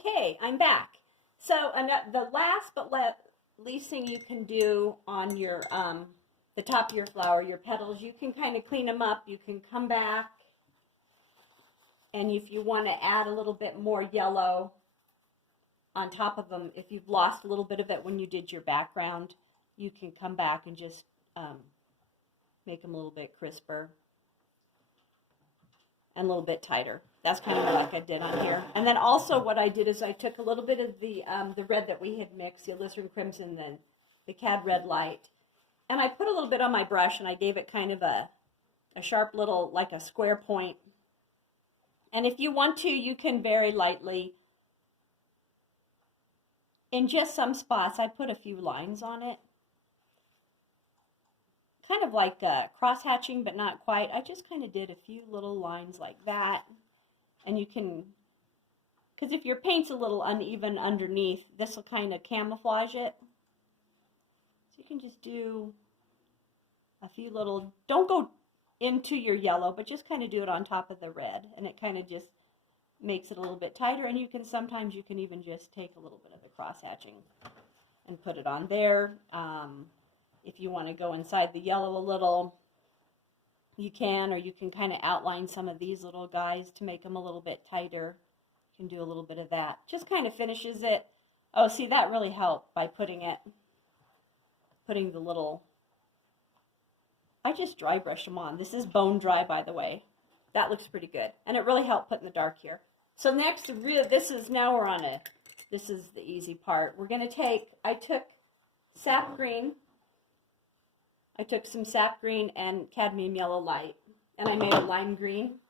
Okay, I'm back. So the last but least thing you can do on your the top of your flower, your petals, you can kind of clean them up. You can come back, and if you want to add a little bit more yellow on top of them, if you've lost a little bit of it when you did your background, you can come back and just make them a little bit crisper and a little bit tighter. That's kind of like I did on here. And then also what I did is I took a little bit of the red that we had mixed, the alizarin crimson, then the cad red light, and I put a little bit on my brush and I gave it kind of a sharp little, like a square point. And if you want to, you can very lightly, in just some spots, I put a few lines on it. Kind of like cross-hatching, but not quite. I just kind of did a few little lines like that. And you can, because if your paint's a little uneven underneath, this will kind of camouflage it. So you can just do a few little, don't go into your yellow, but just kind of do it on top of the red. And it kind of just makes it a little bit tighter. And you can, sometimes you can even just take a little bit of the cross-hatching and put it on there. If you want to go inside the yellow a little, you can, or you can kind of outline some of these little guys to make them a little bit tighter. You can do a little bit of that. Just kind of finishes it. Oh, see, that really helped by putting the little, I just dry brush them on. This is bone dry, by the way. That looks pretty good. And it really helped put in the dark here. So next, this is the easy part. We're going to take, I took sap green. I took some sap green and cadmium yellow light, and I made a lime green.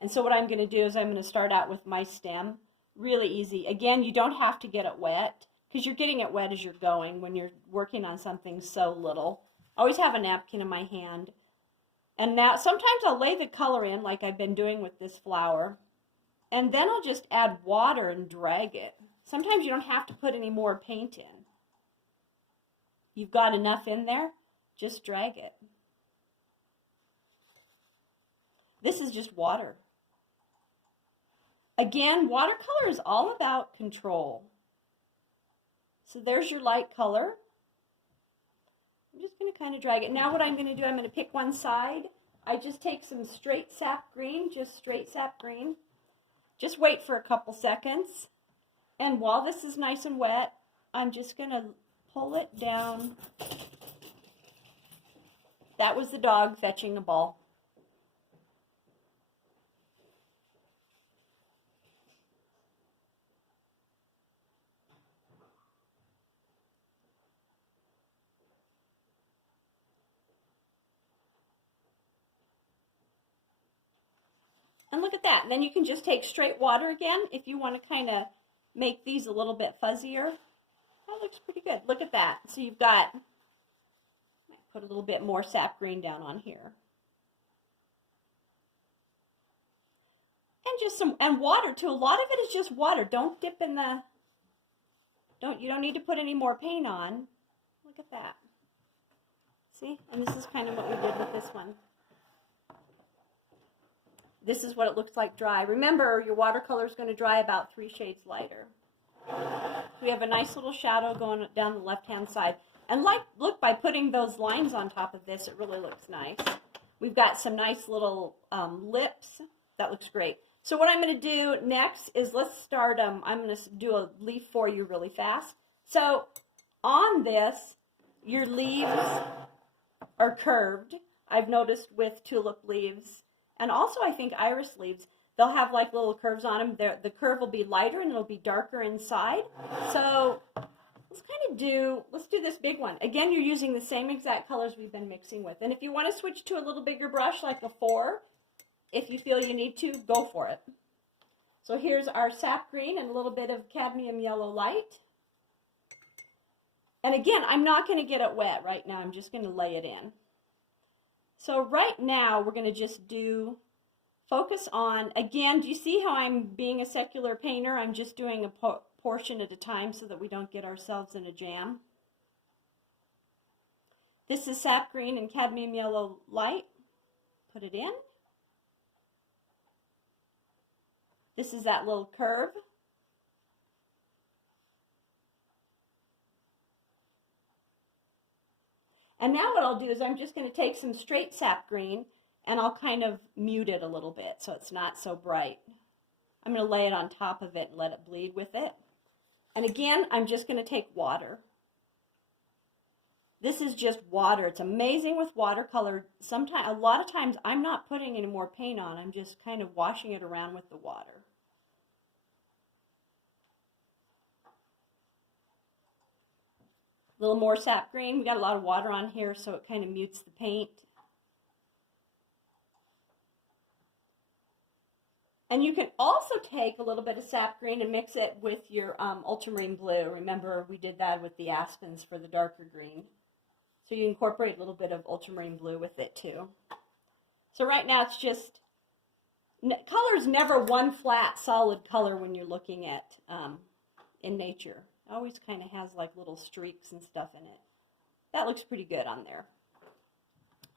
And so what I'm going to do is I'm going to start out with my stem, really easy. Again, you don't have to get it wet, because you're getting it wet as you're going when you're working on something so little. I always have a napkin in my hand. And now, sometimes I'll lay the color in like I've been doing with this flower, and then I'll just add water and drag it. Sometimes you don't have to put any more paint in. You've got enough in there. Just drag it. This is just water. Again, watercolor is all about control. So there's your light color. I'm just going to kind of drag it. Now what I'm going to do, I'm going to pick one side. I just take some straight sap green, just straight sap green. Just wait for a couple seconds. And while this is nice and wet, I'm just going to pull it down. That was the dog fetching a ball. And look at that. And then you can just take straight water again if you want to kind of make these a little bit fuzzier. That looks pretty good. Look at that. So you've got, put a little bit more sap green down on here. And just some, and water too. A lot of it is just water. Don't dip in the, you don't need to put any more paint on. Look at that. See? And this is kind of what we did with this one. This is what it looks like dry. Remember, your watercolor is going to dry about 3 shades lighter. So we have a nice little shadow going down the left-hand side. And look, by putting those lines on top of this, it really looks nice. We've got some nice little lips. That looks great. So what I'm going to do next is let's start, I'm going to do a leaf for you really fast. So on this, your leaves are curved. I've noticed with tulip leaves, and also I think iris leaves, they'll have like little curves on them. The curve will be lighter and it'll be darker inside. So let's do this big one. Again, you're using the same exact colors we've been mixing with. And if you want to switch to a little bigger brush, like a 4, if you feel you need to, go for it. So here's our sap green and a little bit of cadmium yellow light. And again, I'm not going to get it wet right now. I'm just going to lay it in. So right now, we're going to just focus on, again, do you see how I'm being a secular painter? I'm just doing a portion at a time so that we don't get ourselves in a jam. This is sap green and cadmium yellow light. Put it in. This is that little curve. And now what I'll do is I'm just going to take some straight sap green and I'll kind of mute it a little bit so it's not so bright. I'm going to lay it on top of it and let it bleed with it. And again, I'm just going to take water. This is just water. It's amazing with watercolor. A lot of times I'm not putting any more paint on. I'm just kind of washing it around with the water. A little more sap green. We got a lot of water on here, so it kind of mutes the paint. And you can also take a little bit of sap green and mix it with your ultramarine blue. Remember, we did that with the aspens for the darker green. So you incorporate a little bit of ultramarine blue with it too. So right now it's just, color is never one flat solid color when you're looking at in nature. It always kind of has like little streaks and stuff in it. That looks pretty good on there.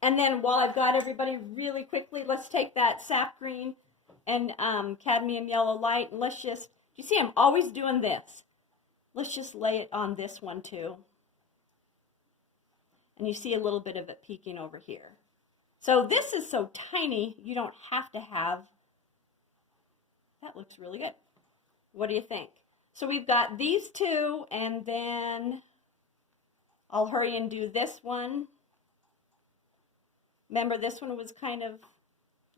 And then while I've got everybody, really quickly, let's take that sap green and cadmium yellow light, and let's just, you see I'm always doing this. Let's just lay it on this one too. And you see a little bit of it peeking over here. So this is so tiny, you don't have to have, that looks really good. What do you think? So we've got these two, and then I'll hurry and do this one. Remember, this one was kind of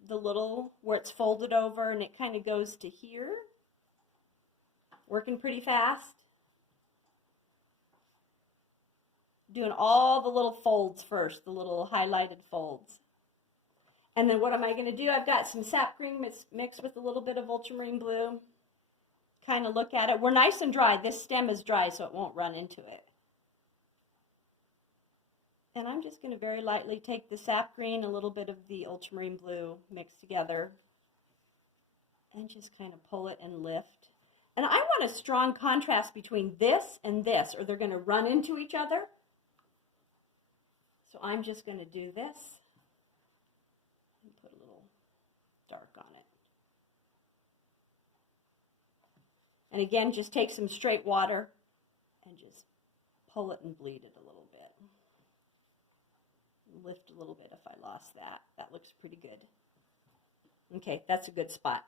the little, where it's folded over and it kind of goes to here. Working pretty fast. Doing all the little folds first, the little highlighted folds. And then what am I going to do? I've got some sap green mixed with a little bit of ultramarine blue. Kind of look at it. We're nice and dry. This stem is dry, so it won't run into it. And I'm just going to very lightly take the sap green, a little bit of the ultramarine blue mixed together, and just kind of pull it and lift. And I want a strong contrast between this and this, or they're going to run into each other. So I'm just going to do this and put a little dark on it. And again, just take some straight water and just pull it and bleed it a little bit. Lift a little bit if I lost that. That looks pretty good. Okay, that's a good spot.